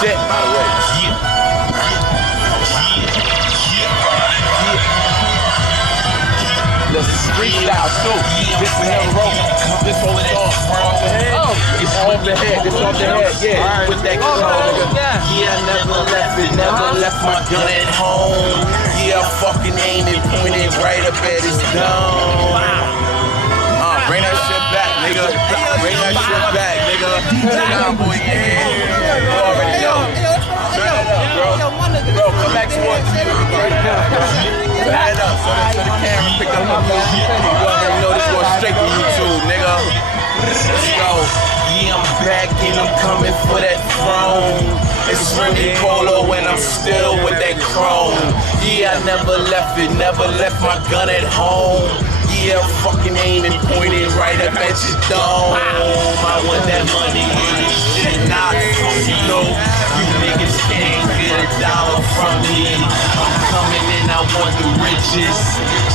shit. By the way. The freestyle too. This we never wrote. This one was off the head. Oh, it's off the head. This off the head. Yeah, right. With that control. Yeah, I never left it. Never left my gun at home. Yeah, I fucking aim and point it right up at his dome. Bring that shit back, nigga. Bring that shit back, nigga. Nah, boy, yeah. You already know. Turn it up, bro. Bro, come back towards you. Turn it up so the camera pick up my music. You already know this going straight to YouTube, nigga. Let's go. Yeah, I'm back and I'm coming for that throne. It's Remy Polo and I'm still with that chrome. Yeah, I never left it, never left my gun at home. Yeah, fucking aim and point it right up at your dome. I want that money in this shit, not from you. You niggas can't get $1 from me. I'm coming in, I want the riches.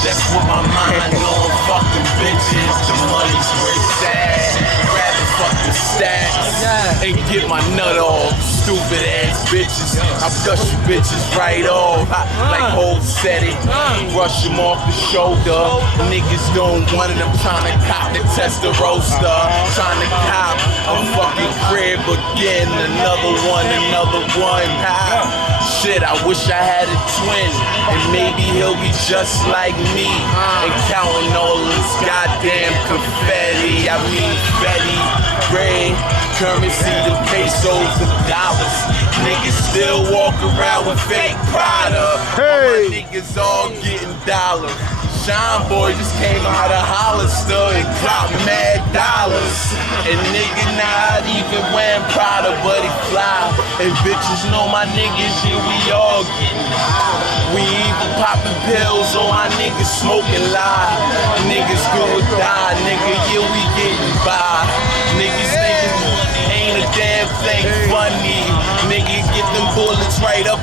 That's what my mind on, fucking bitches. The money's where it's at. Grab the fucking stacks and get my nut off. Stupid ass bitches. I brush you bitches right off. Like hold steady. Brush them off the shoulder. Niggas don't want it. I'm trying to cop the tester roaster. Trying to cop a fucking crib again. Another one. Shit, I wish I had a twin. And maybe he'll be just like me. And counting all this goddamn confetti. I mean Betty, Ray, currency, the pesos, the dollars. Niggas still walk around with fake Prada. Hey. My niggas all getting dollars. Sean boy just came out of Hollister and dropped mad dollars. And nigga not even wearing Prada, but he fly. And bitches know my niggas, yeah, we all getting high. We even popping pills on my niggas smoking live. Niggas go or die, nigga, yeah, we getting by. Niggas thinking ain't a damn thing funny. Nigga, get them bullets right up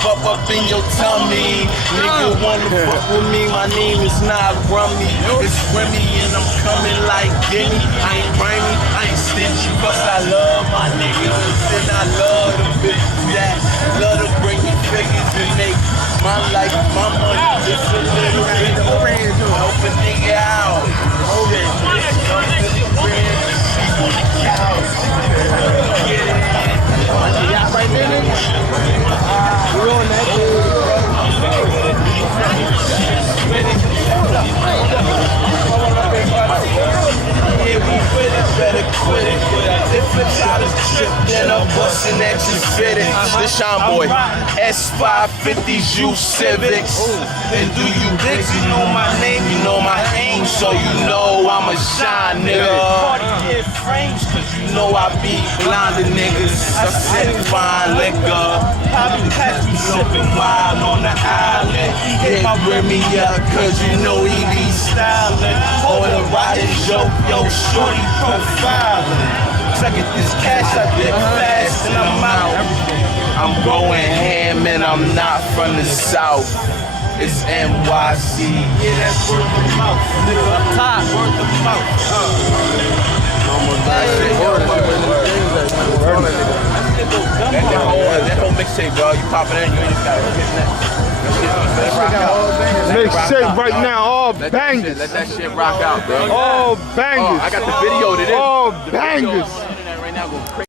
in your tummy. Nigga wanna fuck with me, my name is not Rummy. It's Remy and I'm coming like Guinea. I ain't grimy, I ain't stingy, cause I love my niggas. And I love the bitches that love to bring me figures and make my life, my money just a little bit more. Help a nigga out. Yeah, right there, nigga. We're on that Better quit it. If it's out of trip, then I'm busting at your fitted. This Sean boy, S550s, you Civics. And do you dicks, you know my name, you know my aim, so you know I'm a shine nigga. Party frames, cause you know I be blinding niggas. I said fine liquor. Poppin' packs, we sippin' wild on the island. Hit my Remy up, cause you know he be styling. All the riders, yo, shorty profiling. I get this cash, I get fast and I'm out. I'm going ham and I'm not from the south. It's NYC. Yeah, that's word of mouth. Nigga up top, word of mouth. That whole mixtape, bro. You popping in, you ain't just gotta get that. mixtape right now, all bangers. Let that shit rock out, bro. All bangers. I got the video to this. All bangers. Right now, go crazy.